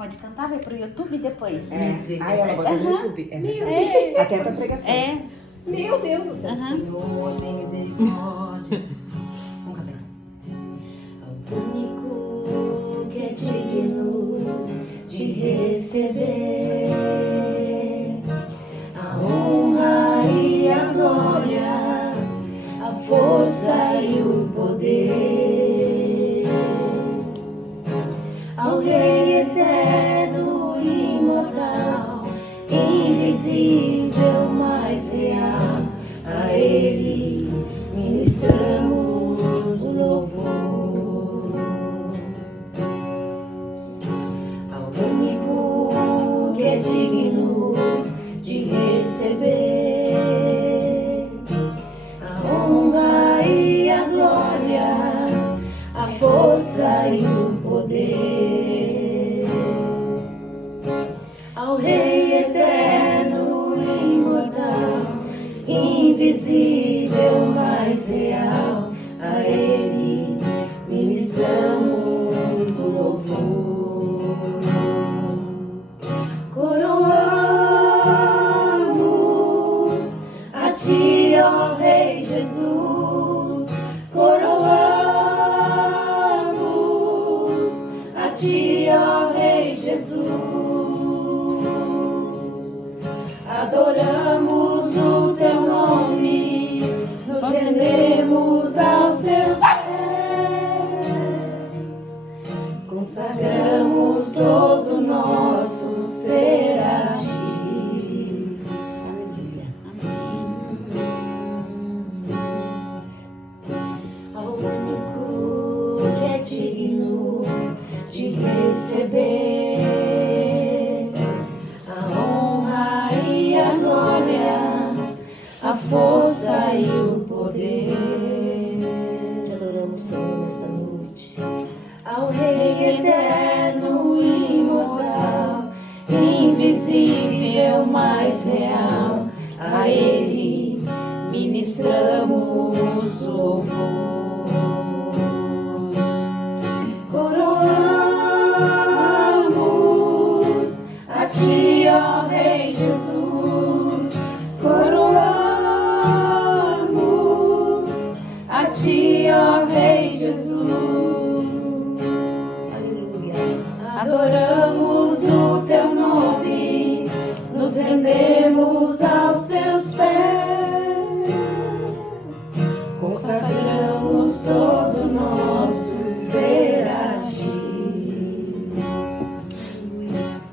pode cantar, vai pro YouTube depois. Aí ela bota no YouTube. Até pra pregação. Meu Deus do céu. Aham. Senhor, tem misericórdia. Vamos cantar. Ao único que é digno de receber a honra e a glória, a força e o poder, ao Rei eterno e imortal, invisível, mais real, a Ele ministramos o louvor. Ao único que é digno de receber a honra e a glória, a força e o poder, ao Rei eterno e imortal, invisível, mais real, a Ele ministramos o louvor. Coroamos a Ti, ó Rei Jesus, coroamos a Ti, ó Rei Jesus, adoramos o Teu nome, nos rendemos aos Teus pés, consagramos todo o nosso ser a Ti. Ao único que é digno de receber a honra e a glória, a força e o poder. Te adoramos, Senhor, nesta noite. Ao Rei eterno e imortal, invisível, mais real, a Ele ministramos o louvor. Coroamos a Ti, ó Rei Jesus, coroamos a Ti, ó Rei Jesus, aleluia. Adoramos o Teu nome, nos rendemos aos Teus pés, consagramos todo o nosso ser a Ti.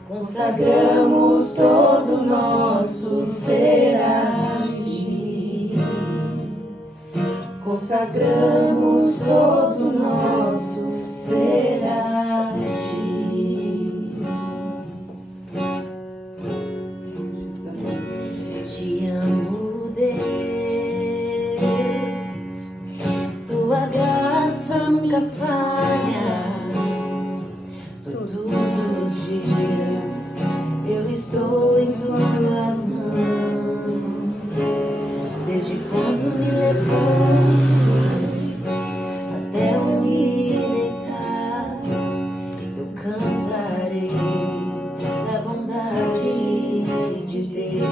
Consagramos todo o nosso ser a Ti. Consagramos todo o nosso ser a Ti. Te amo, Deus, Tua graça nunca falha. Todos os dias eu estou em Tuas mãos, desde quando me levanto até eu me deitar, eu cantarei da bondade de Deus.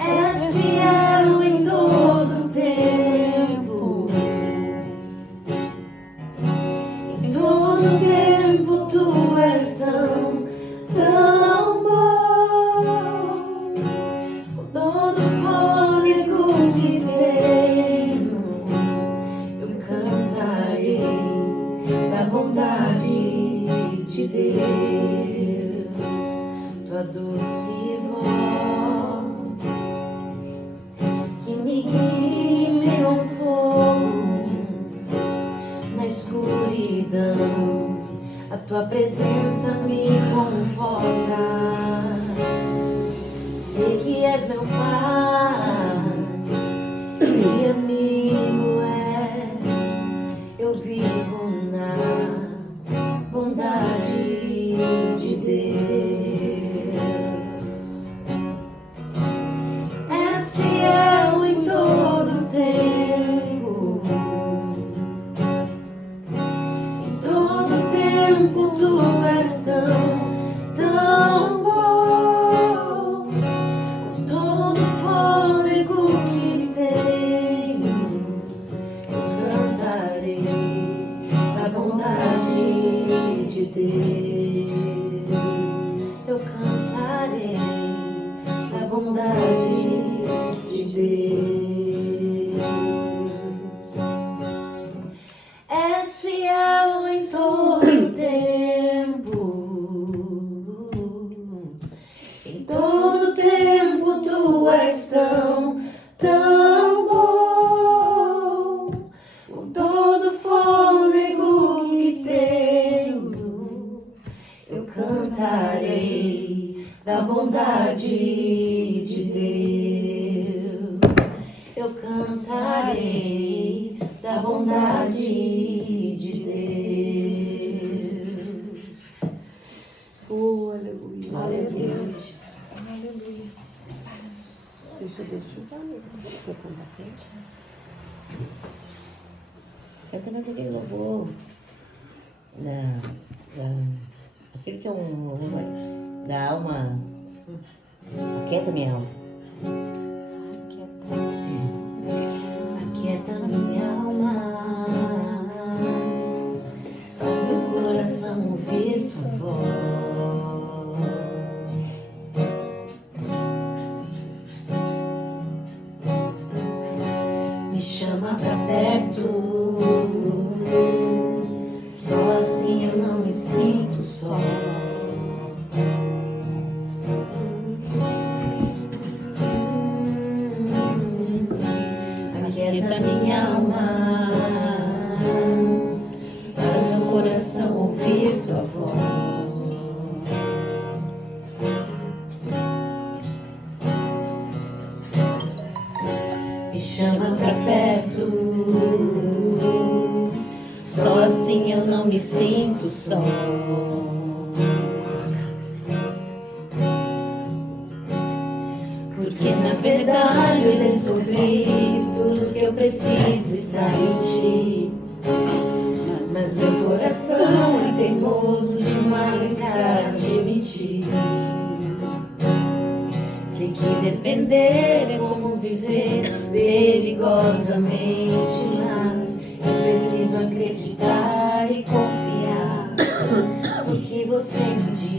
És fiel em todo tempo, em todo tempo Tu és tão bom. Com todo fôlego que tenho, eu cantarei da bondade de Deus. Tua doce voz que me guia em meio ao fogo, na escuridão, a Tua presença me conforta. Sei que és meu Pai e amigo és, eu vivo na bondade de Deus. És fiel em todo tempo, em tempo tu és tão bom. Com todo o fôlego que tenho, eu cantarei da bondade de Deus. Eu cantarei da bondade de Deus. És fiel em todo tempo. Em todo tempo tu és tão bom. Com todo fôlego que tenho, eu cantarei da bondade de Deus. Eu cantarei da bondade de Deus. Oh, aleluia. Aleluia. Deixa Deus te usar, amiga. Quer cantar frente? Canta mais aquele louvor. Aquilo que é um louvor da alma. Aquieta minha alma. Aquieta minha alma, faz meu coração ouvir tua voz. Me chama pra perto, só assim eu não me sinto só. Aquieta minha alma, faz meu coração ouvir tua voz. Me chama pra perto, só assim eu não me sinto só. Porque na verdade eu descobri tudo que eu preciso está em ti. Mas meu coração é teimoso demais para admitir. Sei que depender é como viver perigosamente, mas eu preciso acreditar e confiar no que você me diz.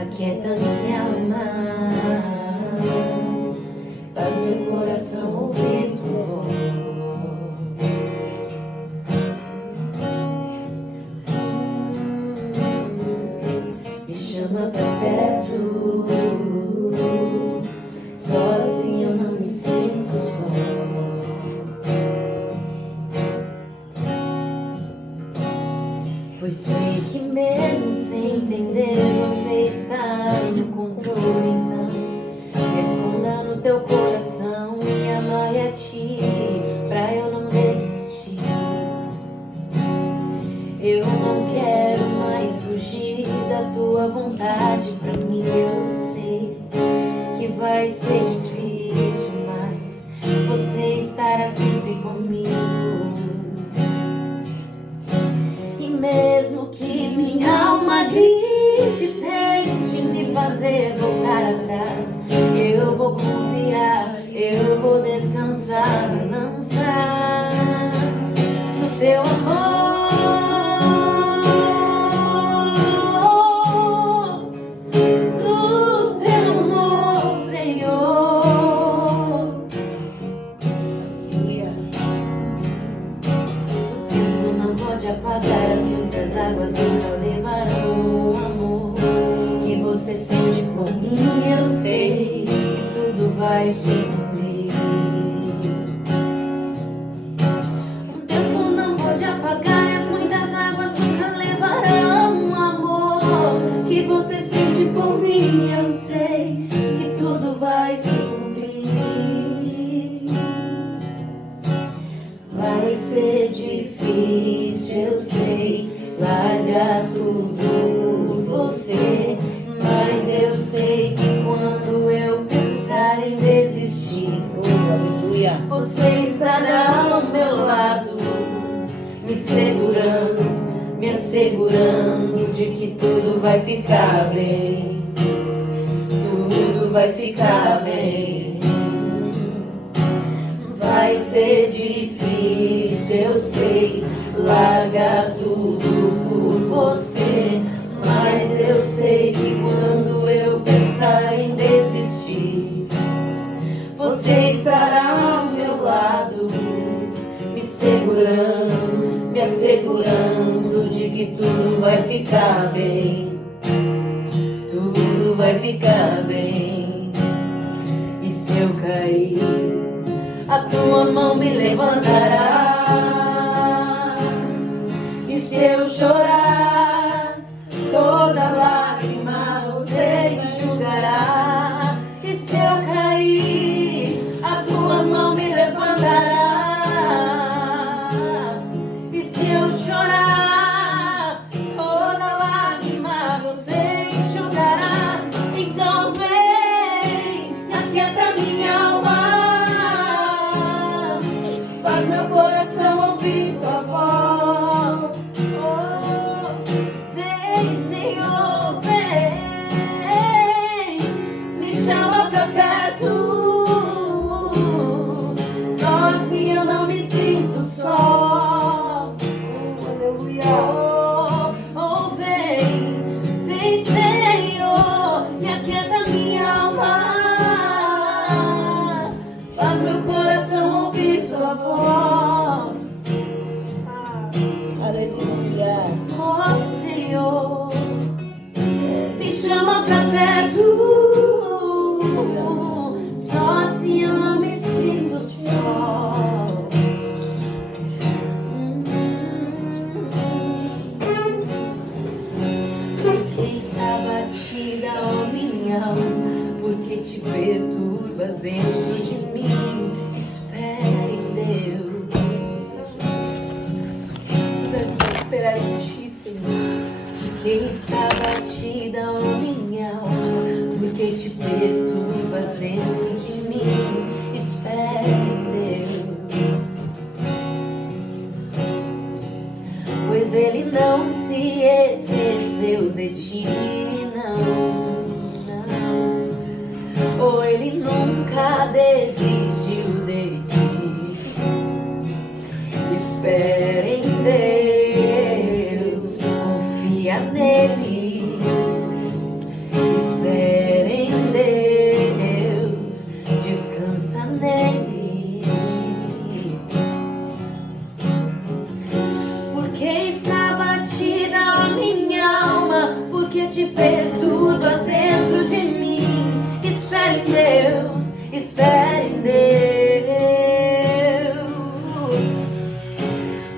Aquieta minha alma, faz meu coração ouvir tua voz. Me chama pra perto, só assim eu não me sinto só. Pois sei que mesmo sem entender você está no controle. Então responda no teu coração, me amarre a ti, pra eu não desistir. Eu não quero mais fugir da tua vontade. Pra mim eu sei que vai ser difícil, mas você estará sempre comigo. E mesmo que minha alma grite, tente me fazer voltar atrás, eu vou confiar, eu vou descansar e lançar no teu amor, no teu amor, Senhor. O tempo não pode apagar as muitas águas, nunca levarão o amor que você sente por mim. Eu sei que tudo vai se cumprir. O tempo não pode apagar as muitas águas, nunca levarão o amor que você sente por mim. Eu sei que tudo vai se cumprir. Vai ser difícil, eu sei, largar tudo você, mas eu sei que quando eu pensar em desistir, Oh, aleluia. você estará ao meu lado. segurando de que tudo vai ficar bem. Tudo vai ficar bem. Vai ser difícil, eu sei, largar tudo por você, mas eu sei que quando eu pensar em desistir, você estará ao meu lado, me segurando, me assegurando de que tudo vai ficar bem. Tudo vai ficar bem. E se eu cair, a tua mão me levantará. E se eu chorar, toda lágrima você enxugará. E se eu cair, a tua mão me levantará. E se eu chorar, toda lágrima você enxugará. Então vem e aquieta minha alma. Faz meu coração ouvir tua voz. Oh, vem, Senhor, vem. Me chama pra perto. Só assim eu não me sinto só. Aleluia. Oh, vem, vem, Senhor, e aquieta minha alma. Faz meu coração ouvir tua voz. Aleluia. Oh, Senhor, me chama pra perto. Só assim eu não me sinto só. Porque está batida, ó minha alma, porque te perturbas dentro de mim. Espere em Deus. Nós vamos esperar em ti, Senhor. Porque está batida, ó minha alma, porque te perturbas dentro de mim. Espere em Deus. Pois ele não se esqueceu de ti, não, não. Ou ele nunca desistiu de ti. Espere em Deus, confia nele. Espere em Deus, descansa nele. Porque está batida a minha alma, porque te perturbas dentro de mim. Espere em Deus, espere em Deus.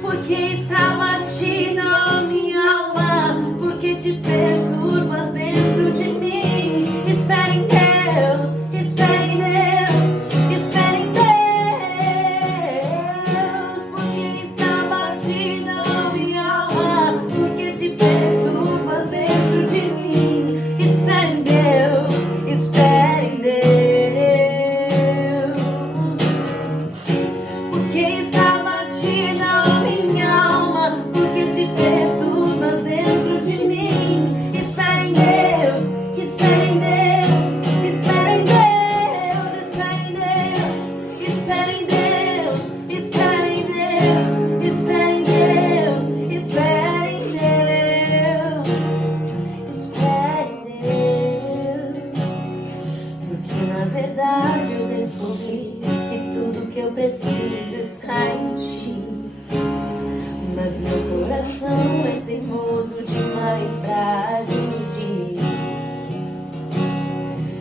Porque está batida a minha alma, porque te perturbas dentro de mim. Espere em Deus, espere em Deus, espere em Deus. Porque está batida a minha alma, porque te perturbas dentro de mim. Espere em Deus, espere em Deus. Porque está batida a minha alma, porque te perturbas dentro de mim. Espere em Deus, espere em Deus, espere em Deus, espere em Deus, espere em Deus, espere em Deus, espere em Deus, espere em Deus, espere em Deus. Porque na verdade eu descobri que tudo que eu preciso está em ti. Mas meu coração é teimoso demais pra admitir.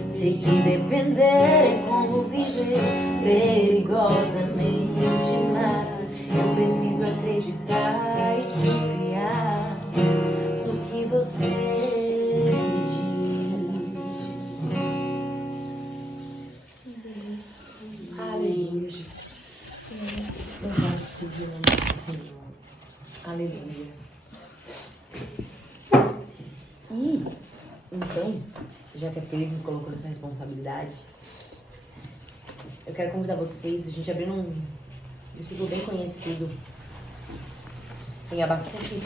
Sei que depender é como viver perigosamente, mas eu preciso acreditar e confiar no que você diz. Aleluia, Jesus. Louvado seja o nome do Senhor. Aleluia. E, então, já que a Cris me colocou nessa responsabilidade, eu quero convidar vocês, a gente abrindo um versículo bem conhecido em Abacuque,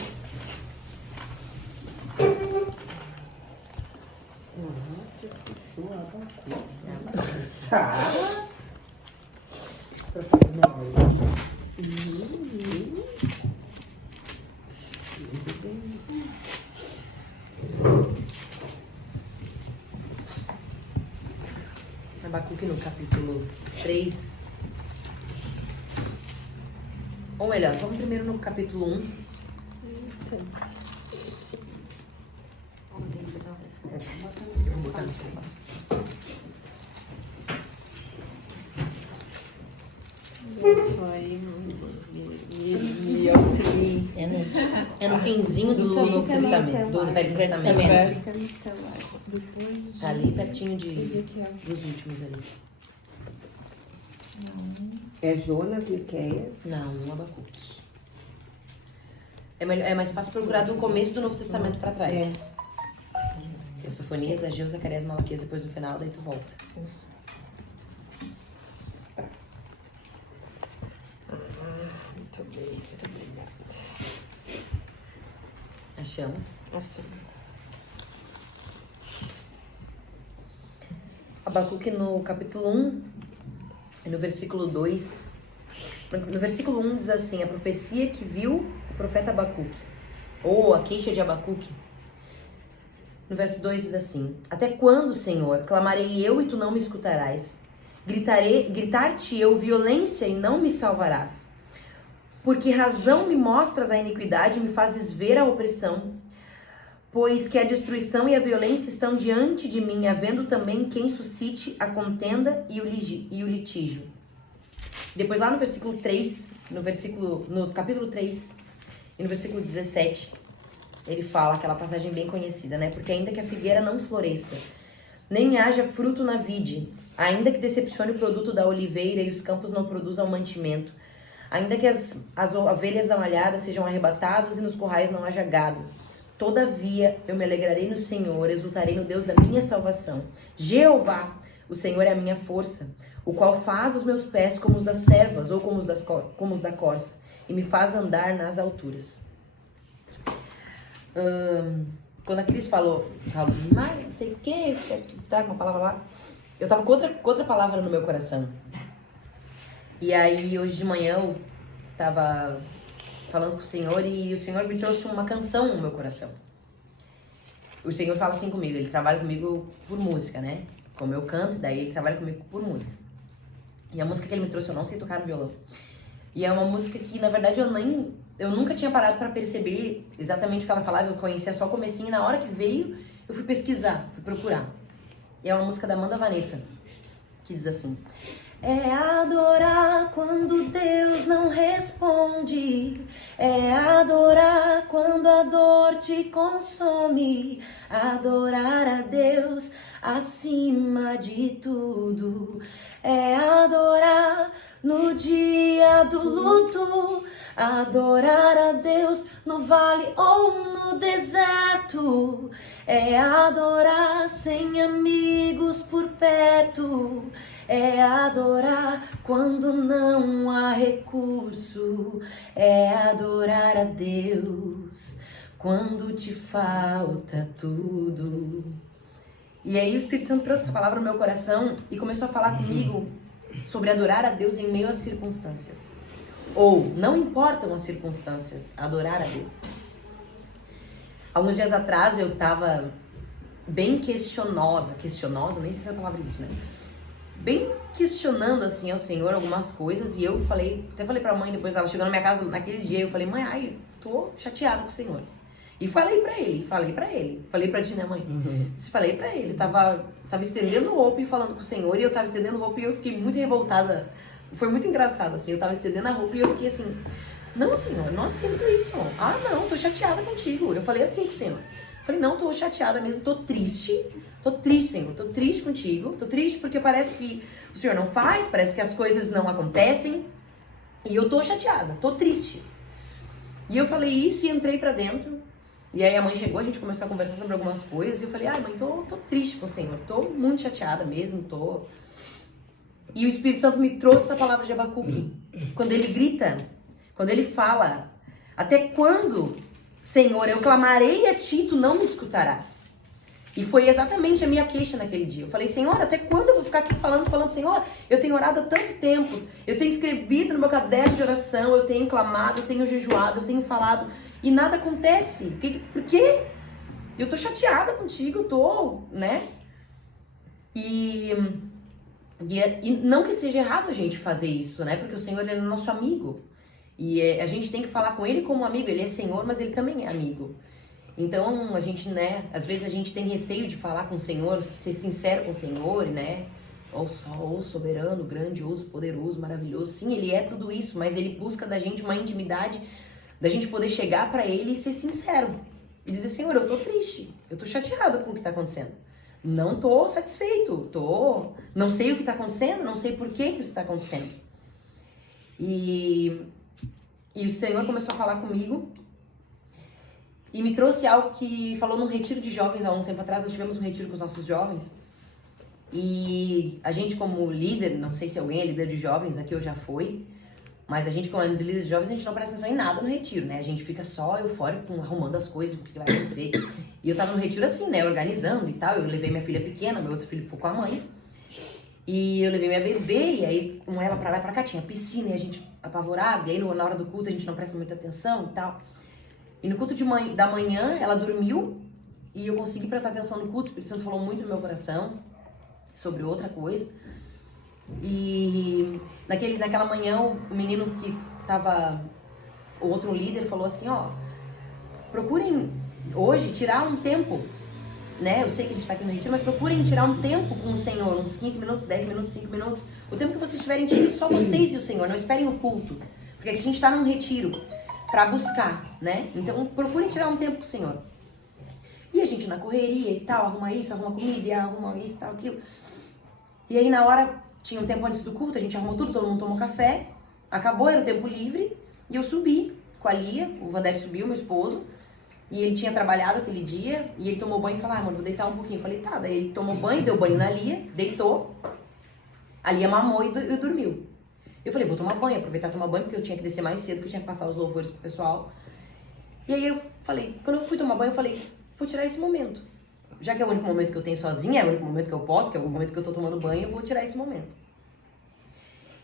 Tá. Profundas memórias. Abacuque no capítulo 3. Ou melhor, vamos primeiro no capítulo 1. Eu vou botar no sofá. Me auxilie. É no finzinho do Novo Testamento, do Velho Testamento. Fica no celular. Depois de Ali pertinho Ezequiel. dos últimos ali. É Jonas, Miqueias. Não, Abacuque. É mais fácil procurar do começo do Novo Testamento pra trás. É Sofonias, Ageu, Zacarias, Malaquias, depois no final, daí tu volta. Muito bem, muito obrigada. Achamos. Achamos. Abacuque no capítulo 1, no versículo 2. No versículo 1 diz assim: a profecia que viu o profeta Abacuque, ou a queixa de Abacuque. No verso 2 diz assim: até quando, Senhor, clamarei eu e tu não me escutarás? Gritar-te-eu violência e não me salvarás. Por que razão me mostras a iniquidade e me fazes ver a opressão? Pois que a destruição e a violência estão diante de mim, havendo também quem suscite a contenda e o litígio. Depois lá no versículo 3, no capítulo 3 e no versículo 17, ele fala aquela passagem bem conhecida, né? Porque ainda que a figueira não floresça, nem haja fruto na vide, ainda que decepcione o produto da oliveira e os campos não produzam mantimento, ainda que as ovelhas amalhadas sejam arrebatadas e nos currais não haja gado, todavia eu me alegrarei no Senhor, exultarei no Deus da minha salvação. Jeová, o Senhor é a minha força, o qual faz os meus pés como os das servas ou como os da corça, e me faz andar nas alturas. Quando a Cris falou, mas não sei o que, tá com uma palavra lá, eu tava com outra palavra no meu coração. E aí hoje de manhã eu tava falando com o Senhor e o Senhor me trouxe uma canção no meu coração. O Senhor fala assim comigo, ele trabalha comigo por música, né? Como eu canto, daí ele trabalha comigo por música. E a música que ele me trouxe eu não sei tocar no violão. E é uma música que, na verdade, eu nunca tinha parado pra perceber exatamente o que ela falava, eu conhecia só o comecinho, e na hora que veio, eu fui pesquisar, fui procurar. E é uma música da Amanda Vanessa, que diz assim: é adorar quando Deus não responde, é adorar quando a dor te consome, adorar a Deus acima de tudo, é adorar no dia do luto, adorar a Deus no vale ou no deserto, é adorar sem amigos por perto, é adorar quando não há recurso, é adorar a Deus quando te falta tudo. E aí o Espírito Santo trouxe essa palavra no meu coração e começou a falar comigo sobre adorar a Deus em meio às circunstâncias. Ou, não importam as circunstâncias, adorar a Deus. Alguns dias atrás eu tava bem questionosa, nem sei se a palavra existe, né? Bem questionando assim ao Senhor algumas coisas e eu até falei pra mãe, depois ela chegou na minha casa naquele dia, eu falei: mãe, tô chateada com o Senhor. E falei pra ele, falei pra ti, né, mãe? Falei pra ele, eu tava estendendo roupa e falando com o Senhor, e eu tava estendendo roupa e eu fiquei muito revoltada. Foi muito engraçado, assim, eu tava estendendo a roupa e eu fiquei assim: não, Senhor, não aceito isso. Ah, não, tô chateada contigo. Eu falei assim com o Senhor. Falei: não, tô chateada mesmo, tô triste, Senhor, tô triste contigo, tô triste porque parece que o Senhor não faz, parece que as coisas não acontecem, e eu tô chateada, tô triste. E eu falei isso e entrei pra dentro. E aí a mãe chegou, a gente começou a conversar sobre algumas coisas, e eu falei: ai, mãe, tô triste com o Senhor, tô muito chateada mesmo, tô... E o Espírito Santo me trouxe essa palavra de Abacuque, quando ele grita, quando ele fala: até quando, Senhor, eu clamarei a ti, tu não me escutarás? E foi exatamente a minha queixa naquele dia. Eu falei, Senhor, até quando eu vou ficar aqui falando, Senhor, eu tenho orado há tanto tempo, eu tenho escrevido no meu caderno de oração, eu tenho clamado, eu tenho jejuado, eu tenho falado, e nada acontece. Por quê? Eu tô chateada contigo, eu tô, né? E não que seja errado a gente fazer isso, né? Porque o Senhor, ele é nosso amigo. E a gente tem que falar com ele como amigo. Ele é Senhor, mas ele também é amigo. Então, a gente, né? Às vezes a gente tem receio de falar com o Senhor, ser sincero com o Senhor, né? Ó sol, soberano, grandioso, poderoso, maravilhoso. Sim, ele é tudo isso, mas ele busca da gente uma intimidade, da gente poder chegar pra ele e ser sincero. E dizer, Senhor, eu tô triste, eu tô chateada com o que tá acontecendo. Não tô satisfeito, não sei o que tá acontecendo, não sei por que isso tá acontecendo. E o Senhor começou a falar comigo e me trouxe algo que falou num retiro de jovens há um tempo atrás. Nós tivemos um retiro com os nossos jovens. E a gente como líder, não sei se alguém é líder de jovens, aqui eu já fui, mas a gente como líder de jovens, a gente não presta atenção em nada no retiro, né? A gente fica só eufórico, arrumando as coisas, o que vai acontecer. E eu tava no retiro assim, né? Organizando e tal. Eu levei minha filha pequena, meu outro filho ficou com a mãe. E eu levei minha bebê, e aí com ela pra lá e pra cá tinha piscina, e a gente apavorada. E aí na hora do culto a gente não presta muita atenção e tal. E no culto da manhã ela dormiu, e eu consegui prestar atenção no culto. O Espírito Santo falou muito no meu coração sobre outra coisa. E naquela manhã o menino que tava, o outro líder falou assim, ó, procurem hoje tirar um tempo, né? Eu sei que a gente tá aqui no retiro, mas procurem tirar um tempo com o Senhor, uns 15 minutos, 10 minutos, 5 minutos, o tempo que vocês tiverem, tirem só vocês e o Senhor, não esperem o culto, porque aqui a gente tá num retiro pra buscar, né? Então procurem tirar um tempo com o Senhor. E a gente na correria e tal, arruma isso, arruma comida, arruma isso, tal, aquilo. E aí na hora, tinha um tempo antes do culto, a gente arrumou tudo, todo mundo tomou café, acabou, era o tempo livre, e eu subi com a Lia, o Vander subiu, meu esposo, e ele tinha trabalhado aquele dia, e ele tomou banho e falou, amor, vou deitar um pouquinho. Eu falei, tá, daí ele tomou banho, deu banho na Lia, deitou, a Lia mamou e dormiu. Eu falei, vou tomar banho, aproveitar e tomar banho, porque eu tinha que descer mais cedo, porque eu tinha que passar os louvores pro pessoal. E aí eu falei, quando eu fui tomar banho, eu falei, vou tirar esse momento. Já que é o único momento que eu tenho sozinha, é o único momento que eu posso, que é o momento que eu tô tomando banho, eu vou tirar esse momento.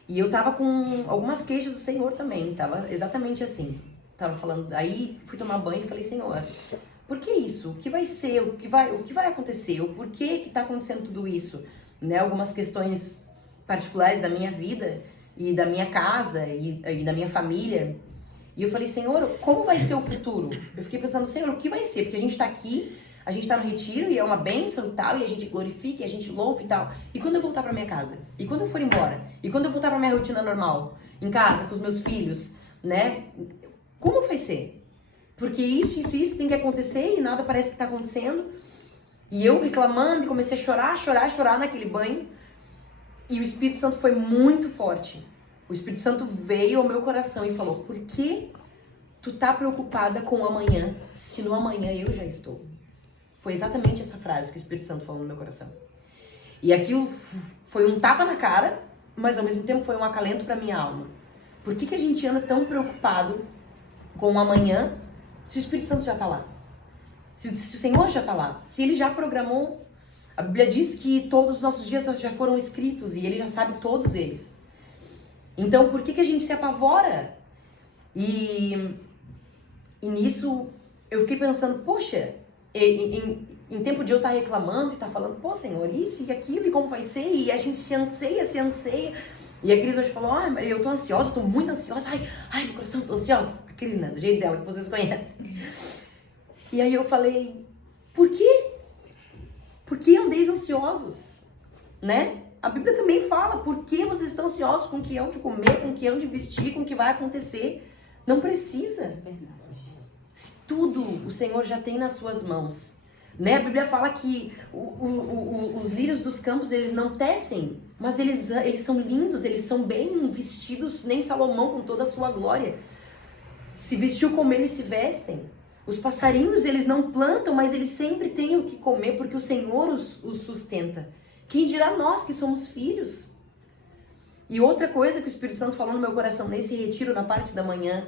E eu tava com algumas queixas do Senhor também, tava exatamente assim. Tava falando, aí fui tomar banho e falei, Senhor, por que isso? O que vai ser? O que vai acontecer? O porquê que tá acontecendo tudo isso? Né? Algumas questões particulares da minha vida e da minha casa e da minha família. E eu falei, Senhor, como vai ser o futuro? Eu fiquei pensando, Senhor, o que vai ser? Porque a gente tá aqui, a gente tá no retiro e é uma bênção e tal, e a gente glorifica, e a gente louva e tal. E quando eu voltar pra minha casa? E quando eu for embora? E quando eu voltar pra minha rotina normal? Em casa, com os meus filhos, né? Como vai ser? Porque isso tem que acontecer e nada parece que tá acontecendo. E eu reclamando e comecei a chorar naquele banho. E o Espírito Santo foi muito forte. O Espírito Santo veio ao meu coração e falou, por que tu tá preocupada com o amanhã, se no amanhã eu já estou? Foi exatamente essa frase que o Espírito Santo falou no meu coração. E aquilo foi um tapa na cara, mas ao mesmo tempo foi um acalento pra minha alma. Por que a gente anda tão preocupado com o amanhã, se o Espírito Santo já tá lá? Se o Senhor já tá lá? Se Ele já programou? A Bíblia diz que todos os nossos dias já foram escritos e Ele já sabe todos eles. Então, por que a gente se apavora? E nisso, eu fiquei pensando, poxa, em tempo de eu estar reclamando e estar falando, pô, Senhor, isso e aquilo, e como vai ser? E a gente se anseia. E a Cris hoje falou, ai, Maria, eu tô ansiosa, tô muito ansiosa. Ai, meu coração, tô ansiosa. A Cris, né, do jeito dela, que vocês conhecem. E aí eu falei, por quê? Por que andeis ansiosos? Né? A Bíblia também fala, por que vocês estão ansiosos com o que hão de comer, com o que hão de vestir, com o que vai acontecer? Não precisa. Verdade. Se tudo o Senhor já tem nas suas mãos. Né? A Bíblia fala que os lírios dos campos, eles não tecem, mas eles são lindos, eles são bem vestidos, nem Salomão com toda a sua glória se vestiu como eles se vestem. Os passarinhos, eles não plantam, mas eles sempre têm o que comer, porque o Senhor os sustenta. Quem dirá nós que somos filhos? E outra coisa que o Espírito Santo falou no meu coração nesse retiro, na parte da manhã,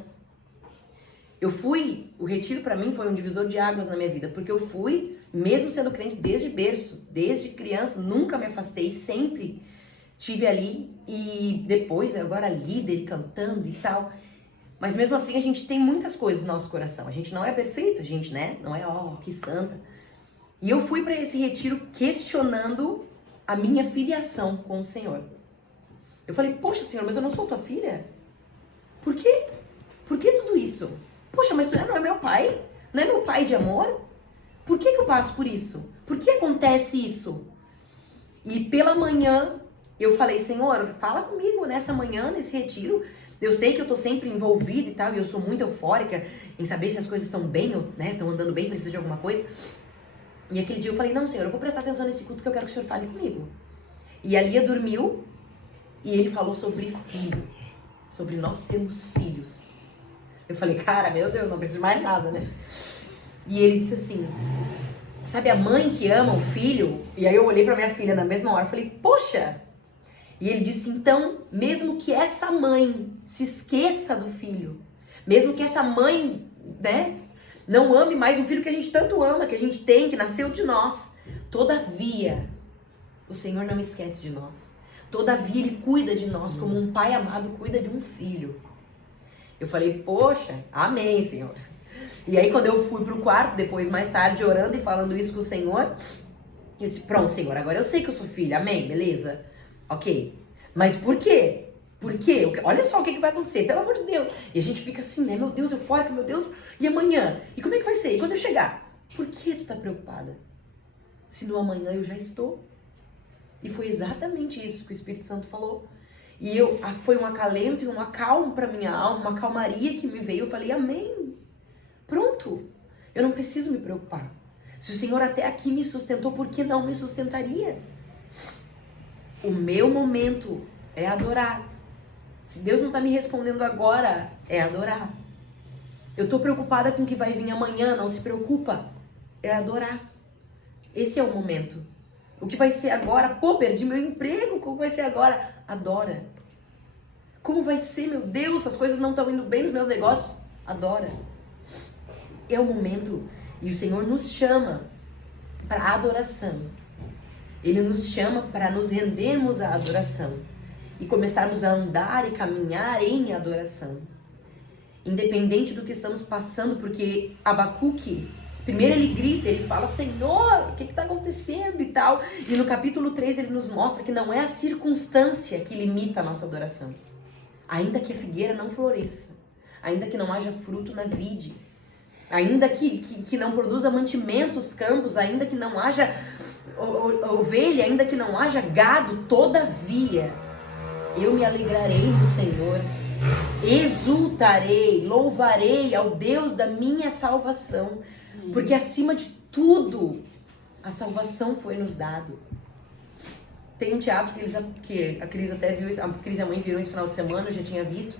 o retiro pra mim foi um divisor de águas na minha vida, porque eu fui Mesmo sendo crente desde berço, desde criança, nunca me afastei, sempre tive ali. E depois, agora líder e cantando e tal. Mas mesmo assim, a gente tem muitas coisas no nosso coração. A gente não é perfeito, a gente, né? Não é, que santa. E eu fui para esse retiro questionando a minha filiação com o Senhor. Eu falei, poxa, Senhor, mas eu não sou tua filha? Por quê? Por que tudo isso? Poxa, mas tu não é meu pai? Não é meu pai de amor? Por que eu passo por isso? Por que acontece isso? E pela manhã, eu falei, Senhor, fala comigo nessa manhã, nesse retiro. Eu sei que eu tô sempre envolvida e tal, e eu sou muito eufórica em saber se as coisas estão bem, né? Estão andando bem, precisa de alguma coisa. E aquele dia eu falei, não, Senhor, eu vou prestar atenção nesse culto porque eu quero que o Senhor fale comigo. E a Lia dormiu e ele falou sobre filho, sobre nós sermos filhos. Eu falei, cara, meu Deus, não preciso mais nada, né? E ele disse assim, sabe a mãe que ama o filho? E aí eu olhei pra minha filha na mesma hora e falei, poxa! E ele disse, então, mesmo que essa mãe se esqueça do filho, mesmo que essa mãe, né, não ame mais o filho que a gente tanto ama, que a gente tem, que nasceu de nós, todavia, o Senhor não esquece de nós. Todavia, Ele cuida de nós como um pai amado cuida de um filho. Eu falei, poxa, amém, Senhor. E aí, quando eu fui pro quarto, depois, mais tarde, orando e falando isso com o Senhor, eu disse, pronto, Senhor, agora eu sei que eu sou filha, amém, beleza? Ok. Mas por quê? Por quê? Olha só o que vai acontecer, pelo amor de Deus. E a gente fica assim, né, meu Deus, eufórica, meu Deus, e amanhã? E como é que vai ser? E quando eu chegar? Por que tu tá preocupada? Se no amanhã eu já estou. E foi exatamente isso que o Espírito Santo falou. E foi um acalento e um acalmo para minha alma, uma calmaria que me veio. Eu falei, amém. Pronto. Eu não preciso me preocupar. Se o Senhor até aqui me sustentou, por que não me sustentaria? O meu momento é adorar. Se Deus não está me respondendo agora, é adorar. Eu estou preocupada com o que vai vir amanhã, não se preocupa. É adorar. Esse é o momento. O que vai ser agora? Pô, perdi meu emprego. Como vai ser agora? Adora. Como vai ser, meu Deus? As coisas não estão indo bem nos meus negócios. Adora. É o momento. E o Senhor nos chama para a adoração. Ele nos chama para nos rendermos à adoração. E começarmos a andar e caminhar em adoração. Independente do que estamos passando, porque Abacuque, primeiro ele grita, ele fala, Senhor, o que está acontecendo e tal. E no capítulo 3 ele nos mostra que não é a circunstância que limita a nossa adoração. Ainda que a figueira não floresça, ainda que não haja fruto na vide, ainda que não produza mantimento os campos, ainda que não haja ovelha, ainda que não haja gado, todavia, eu me alegrarei no Senhor, exultarei, louvarei ao Deus da minha salvação, porque acima de tudo, a salvação foi nos dado. Tem um teatro que a Cris até viu, a Cris e a mãe viram esse final de semana, eu já tinha visto,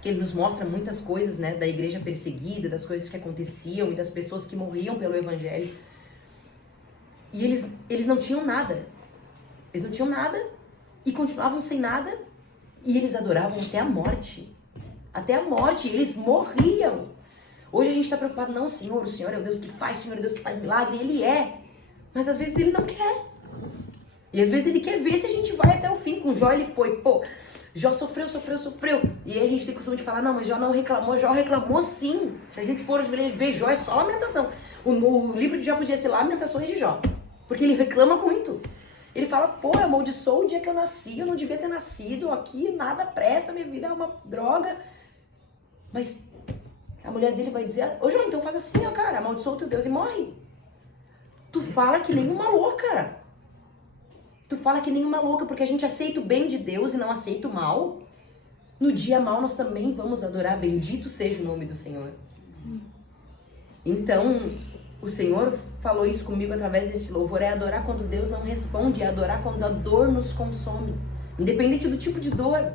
que ele nos mostra muitas coisas, né, da igreja perseguida, das coisas que aconteciam e das pessoas que morriam pelo evangelho. E eles não tinham nada. Eles não tinham nada e continuavam sem nada e eles adoravam até a morte. Até a morte, eles morriam. Hoje a gente está preocupado, não, Senhor, o Senhor é o Deus que faz, o Senhor é o Deus que faz milagre, Ele é. Mas às vezes Ele não quer. E às vezes Ele quer ver se a gente vai até o fim. Com Jó Ele foi, pô, Jó sofreu. E aí a gente tem costume de falar, não, mas Jó não reclamou. Jó reclamou sim. Se a gente for ver Jó, é só lamentação. O livro de Jó podia ser Lamentações de Jó. Porque ele reclama muito. Ele fala, pô, amaldiçoou o dia que eu nasci, eu não devia ter nascido aqui, nada presta, minha vida é uma droga. Mas a mulher dele vai dizer, ô Jó, então faz assim, ó cara, amaldiçoa o teu Deus e morre. Tu fala que nem uma louca. Tu fala que nem uma louca, porque a gente aceita o bem de Deus e não aceita o mal. No dia mal nós também vamos adorar, bendito seja o nome do Senhor. Então, o Senhor falou isso comigo através desse louvor, é adorar quando Deus não responde, é adorar quando a dor nos consome. Independente do tipo de dor.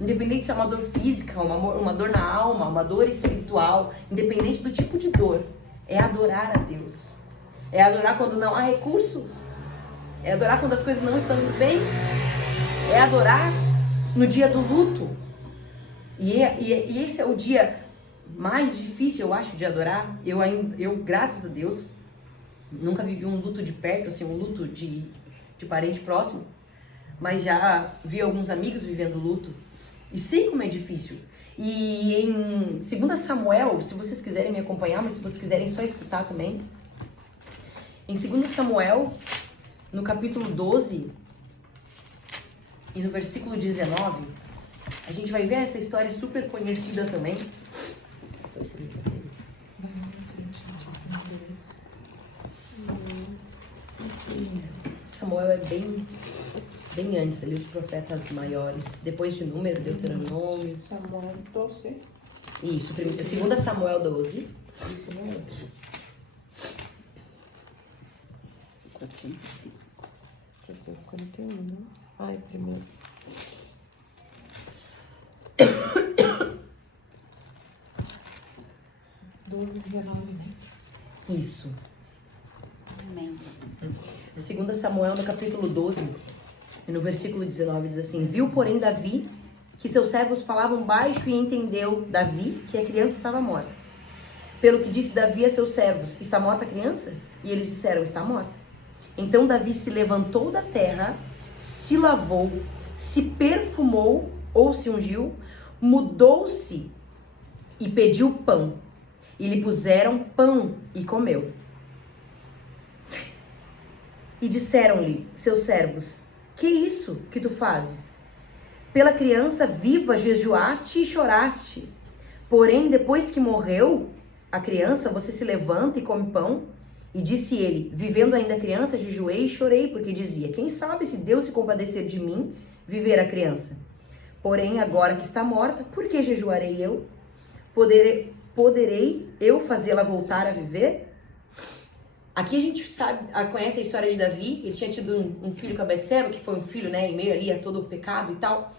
Independente se é uma dor física, uma dor na alma, uma dor espiritual. Independente do tipo de dor. É adorar a Deus. É adorar quando não há recurso. É adorar quando as coisas não estão indo bem. É adorar no dia do luto. E esse é o dia mais difícil, eu acho, de adorar. Eu, graças a Deus, nunca vivi um luto de perto, assim, um luto de parente próximo, mas já vi alguns amigos vivendo luto e sei como é difícil. E em 2 Samuel, se vocês quiserem me acompanhar, mas se vocês quiserem só escutar também, em 2 Samuel, no capítulo 12 e no versículo 19, a gente vai ver essa história super conhecida também. Samuel é bem antes ali, os profetas maiores. Depois de Número, Deuteronômio. Samuel 12. Isso, 2 Samuel 12. 405. 441, né? Ai, primeiro. Doze, 19, né? Isso. Amém. 2 Samuel, no capítulo 12, e no versículo 19, diz assim: Viu, porém, Davi, que seus servos falavam baixo, e entendeu Davi que a criança estava morta. Pelo que disse Davi a seus servos: Está morta a criança? E eles disseram: Está morta. Então Davi se levantou da terra, se lavou, se perfumou, ou se ungiu, mudou-se e pediu pão. E lhe puseram pão e comeu. E disseram-lhe seus servos: Que isso que tu fazes? Pela criança viva jejuaste e choraste. Porém, depois que morreu a criança, você se levanta e come pão? E disse ele: Vivendo ainda a criança, jejuei e chorei, porque dizia: Quem sabe se Deus se compadecer de mim, viver a criança? Porém, agora que está morta, por que jejuarei eu? Poderei eu fazê-la voltar a viver? Aqui a gente conhece a história de Davi. Ele tinha tido um filho com a Betseba, que foi um filho, né, em meio ali a todo o pecado e tal.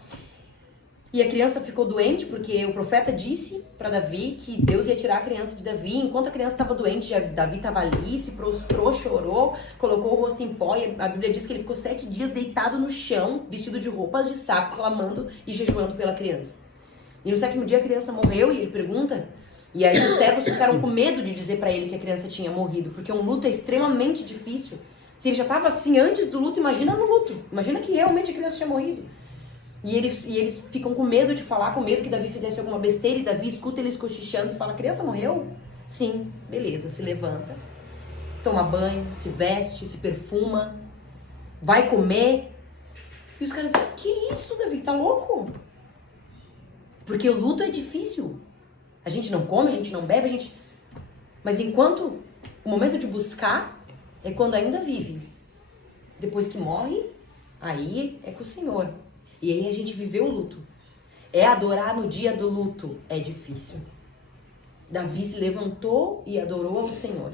E a criança ficou doente porque o profeta disse para Davi que Deus ia tirar a criança de Davi. Enquanto a criança estava doente, Davi estava ali, se prostrou, chorou, colocou o rosto em pó. E a Bíblia diz que ele ficou 7 dias deitado no chão, vestido de roupas de saco, clamando e jejuando pela criança. E no 7º dia a criança morreu e ele pergunta... E aí os servos ficaram com medo de dizer pra ele que a criança tinha morrido, porque um luto é extremamente difícil. Se ele já estava assim antes do luto, imagina no luto. Imagina que realmente a criança tinha morrido. E eles ficam com medo de falar, com medo que Davi fizesse alguma besteira, e Davi escuta eles cochichando e fala: a criança morreu? Sim, beleza, se levanta, toma banho, se veste, se perfuma, vai comer. E os caras dizem: que isso, Davi, tá louco? Porque o luto é difícil. A gente não come, a gente não bebe, Mas enquanto o momento de buscar é quando ainda vive. Depois que morre, aí é com o Senhor. E aí a gente viveu o luto. É adorar no dia do luto. É difícil. Davi se levantou e adorou ao Senhor.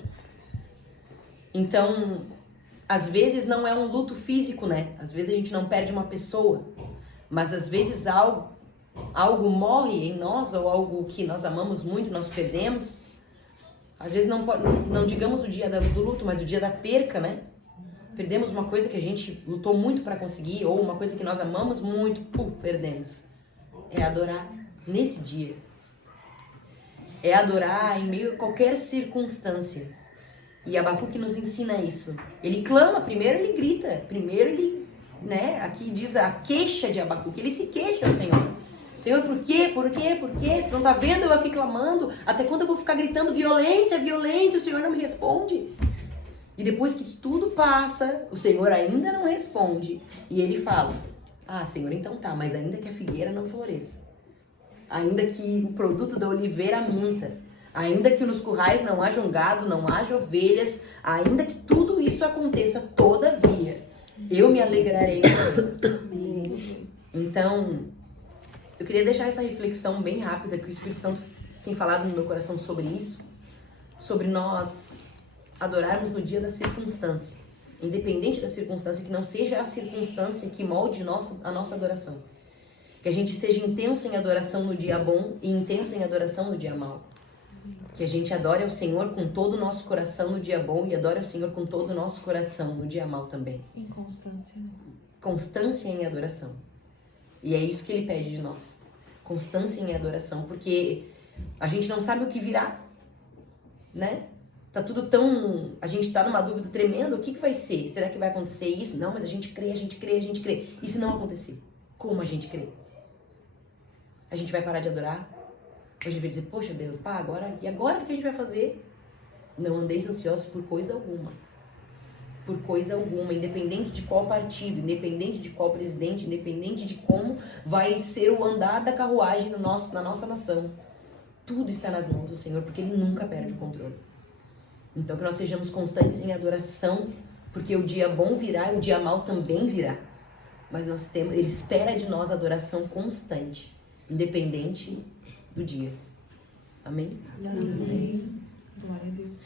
Então, às vezes não é um luto físico, né? Às vezes a gente não perde uma pessoa. Mas às vezes algo morre em nós, ou algo que nós amamos muito, nós perdemos. Às vezes não digamos o dia do luto, mas o dia da perca, né? Perdemos uma coisa que a gente lutou muito para conseguir, ou uma coisa que nós amamos muito, perdemos. É adorar nesse dia. É adorar em meio a qualquer circunstância. E Abacuque nos ensina isso. Ele clama, primeiro ele grita, primeiro ele, né? Aqui diz a queixa de Abacuque, ele se queixa ao Senhor. Senhor, por quê? Por quê? Por quê? Tu não tá vendo eu aqui clamando? Até quando eu vou ficar gritando violência, violência, o Senhor não me responde? E depois que tudo passa, o Senhor ainda não responde. E ele fala: ah, Senhor, então tá, mas ainda que a figueira não floresça, ainda que o produto da oliveira minta, ainda que nos currais não haja gado, não haja ovelhas, ainda que tudo isso aconteça, todavia, eu me alegrarei no Senhor. Então, eu queria deixar essa reflexão bem rápida, que o Espírito Santo tem falado no meu coração sobre isso, sobre nós adorarmos no dia da circunstância, independente da circunstância, que não seja a circunstância que molde a nossa adoração. Que a gente seja intenso em adoração no dia bom e intenso em adoração no dia mau. Que a gente adore ao Senhor com todo o nosso coração no dia bom e adore ao Senhor com todo o nosso coração no dia mau também. Em constância. Constância em adoração. E é isso que ele pede de nós. Constância em adoração, porque a gente não sabe o que virá, né? Tá tudo tão... A gente tá numa dúvida tremenda. O que vai ser? Será que vai acontecer isso? Não, mas a gente crê, a gente crê, a gente crê. E se não acontecer? Como a gente crê? A gente vai parar de adorar? A gente vai dizer, poxa Deus, pá, agora... E agora o que a gente vai fazer? Não andeis ansiosos por coisa alguma. Por coisa alguma. Independente de qual partido, independente de qual presidente, independente de como vai ser o andar da carruagem na nossa nação. Tudo está nas mãos do Senhor, porque Ele nunca perde o controle. Então, que nós sejamos constantes em adoração, porque o dia bom virá e o dia mau também virá. Mas Ele espera de nós adoração constante, independente do dia. Amém? Amém. Glória a Deus.